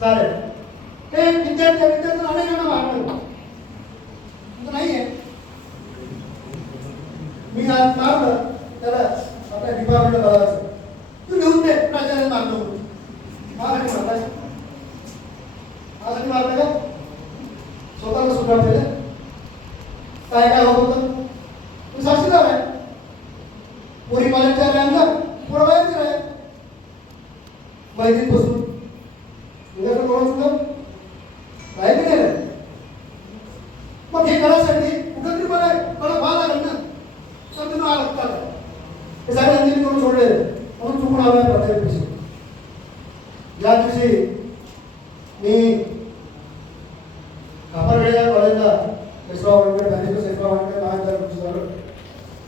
चालेल. ते विद्यार्थ्यांना अनेकांना मारणार नाही आहे. मी आज मारलं त्याला आपल्या डिपार्टमेंटला बघायचं, तू घेऊन दे प्राचार्य मारलो मारायला मारलाय आजही मारलं का स्वतःला सुधार केलं. काय काय होत होतं तू साक्षीदार आहे. पोरी कॉलेजच्या रॅनला पुरवायचं आहे मैदान बसून तुझ्याकडे कोणाचं सुद्धा नाही की नाही. मग हे करायसाठी कुठं तरी मला व्हा लागेल ना. तर तुम्ही आला हे सगळे अंजली करून सोडले म्हणून चुकून आला प्रत्येक दिवशी. या दिवशी मी कापडखेड्या कॉलेजला सेसराव वानखेडे मॅनेजर सेसराव वानखेडे महाविद्यालय झालं.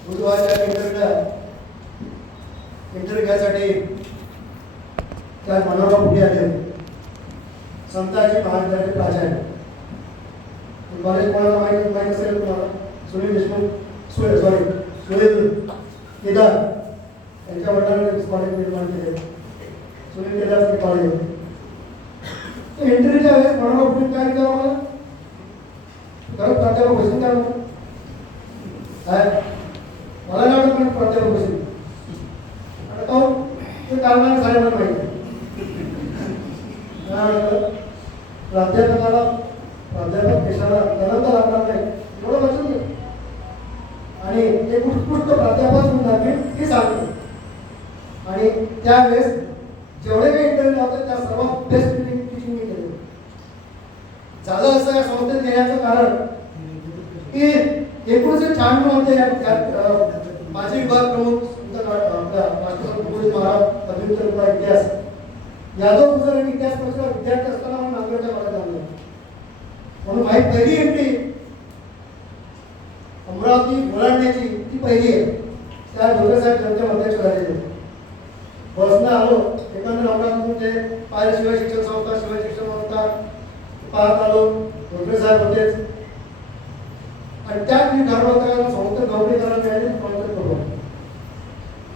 बुधवारच्या इंटरव्ह्यू घ्यायसाठी त्या मनोहरराव पुढे आले होते. संताजी महाविद्यालयाचे प्राचार्य. कॉलेज कोणाला माहीत असेल तुम्हाला सुनील देशमुख सुनील केदार यांच्या वडिलांनी कॉलेज निर्माण केले. सुनील केदार कॉलेज इंटरव्ह्यूच्या वेळेस मनोहरराव पुढे काय विचार मला खरंच प्राध्यापक बसून काय होतं मला नाही वाटत पण प्राध्यापक बसून आता ते कारणाने साहेबांना माहिती प्राध्यापकाला प्राध्यापक देशाला अनंत लागणार नाही एवढं लक्षात घे. आणि एक उत्कृष्ट प्राध्यापक म्हणून दाखवेल हे सांगतो. आणि त्यावेळेस जेवढे काही इंटरव्ह्यू होते त्या सर्वात बेस्ट टीचिंग मी केलं. झालं असं या संस्थेत घेण्याचं कारण की 1996 मध्ये माजी विभाग प्रमुख आपल्या राष्ट्रपती महाराज पदवीधर इतिहास यादव गुजर आणि इतिहास परिषद विद्यार्थी असताना म्हणून नांदेडच्या भागात आणलं म्हणून माझी पहिली एंट्री अमरावती ओलांडण्याची ती पहिली आहे. त्या डोंगर साहेब त्यांच्या अध्यक्ष झालेले बसनं आलो. एकंदर अमरावतीतून ते पाहिजे शिवाय शिक्षण संस्था शिवाय शिक्षण संस्था पाहत आलो. डोंगर साहेब होतेच आणि त्यात मी ठरवलं होतं संस्थेत नोकरी करायला मिळाली संस्थेत करू.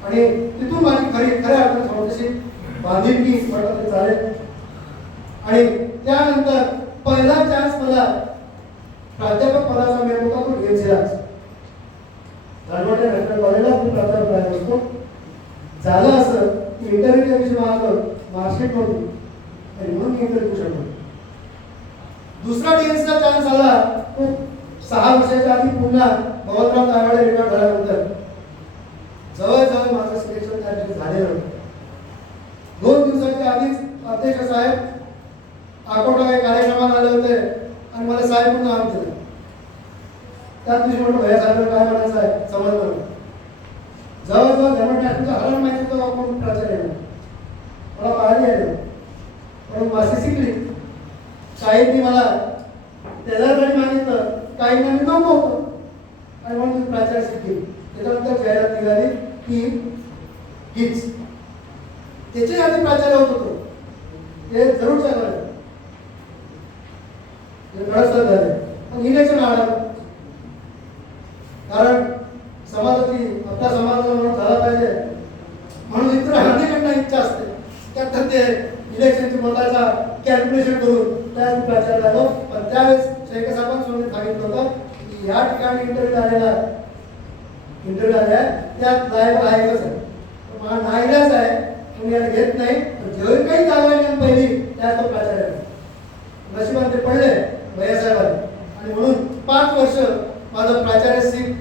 आणि तिथून माझी खऱ्या अर्थाने संस्थेशी बांधिलकी म्हटलं तरी चालेल. आणि त्यानंतर पहिला चान्स मला प्राध्यापक पदाचा मिळत होता तो एमसीलाच नॅशनल कॉलेजला मी प्राध्यापक राहिलो असतो. झालं असं की इंटरव्ह्यूच्या दिवशी माझं मार्कशीट नव्हती आणि म्हणून मी इंटरव्ह्यू शकलो. दुसरा डीएसचा चान्स आला तो 6 वर्षाच्या आधी पुन्हा भगवंतराव तायवाडे रिटायर झाल्यानंतर जवळजवळ माझं सिलेक्शन त्या दिवशी झालेलं. 2 दिवसाच्या आधीच अध्यक्ष साहेब आकोटा काही कार्यक्रमात आले होते आणि मला साहेब म्हणून नाव दिलं. त्याच दिवशी म्हटलं भैया साहेब काय म्हणायचं आहे समजलं. जवळजवळ धर्म नॅशनलचं हरण माहिती होतं आपण प्राचार्य मला पाहायला यायला पण मासी शिकली. साहेबनी मला त्याच्यासाठी मागितलं काहींना मी नको होतो आणि म्हणून तुम्ही प्राचार्य शिकली. त्याच्यानंतर जाहिरात निघाली की हीच त्याचे आधी प्राचार्य होत होतो ते जरूर चांगलं गडसर झाले पण इलेक्शन आलं. कारण समाजाची आपल्या समाजाला म्हणून झाला पाहिजे म्हणून इतर अनेकांना इच्छा असते त्यात ते इलेक्शनची मताचा कॅल्क्युलेशन करून त्या प्राचार्य झालो. पण त्यावेळेस शेख साहेबांनी सांगितलं होतं की या ठिकाणी इंटरव्ह्यू आल्या त्यात जायला आहेच आहे मला नाहीलाच आहे तुम्ही याला घेत नाही. जेवढी काही जागा नाही पहिली त्यात तो प्राचार्य नशिबात ते पडले भैयासाहेबांनी आणि म्हणून 5 वर्ष माझं प्राचार्य सीट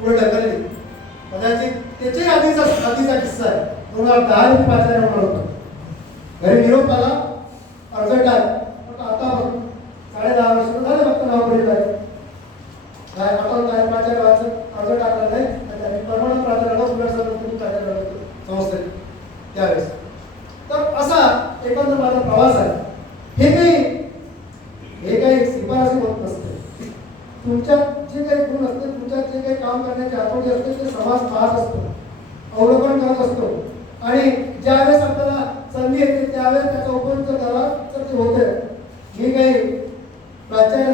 पुढे ढकलली. कदाचित त्याच्याही आधीचा किस्सा आहे. 2010 मी प्राचार्य होणार होतो. घरी निरोप आला अर्जंट आहे आता 10.5 वर्ष झाले फक्त नोकरी झाली काय आपण काय प्राचार्य व्हायचं अर्ज टाकला नाही आणि परमनंट प्राचार्याला प्राचार्य संस्थेत त्यावेळेस. तर असा एकंदर माझा प्रवास आहे. हे काही शिफारसी होत नसते. तुमच्यात जे काही गुण असते तुमच्यात जे काही काम करण्याची आठवणी असते ते समाज पाहत असतो अवलोकन करत असतो आणि ज्यावेळेस आपल्याला संधी येते त्यावेळेस त्याचा उपयोग जर झाला तर ते होते. मी काही प्राचार्य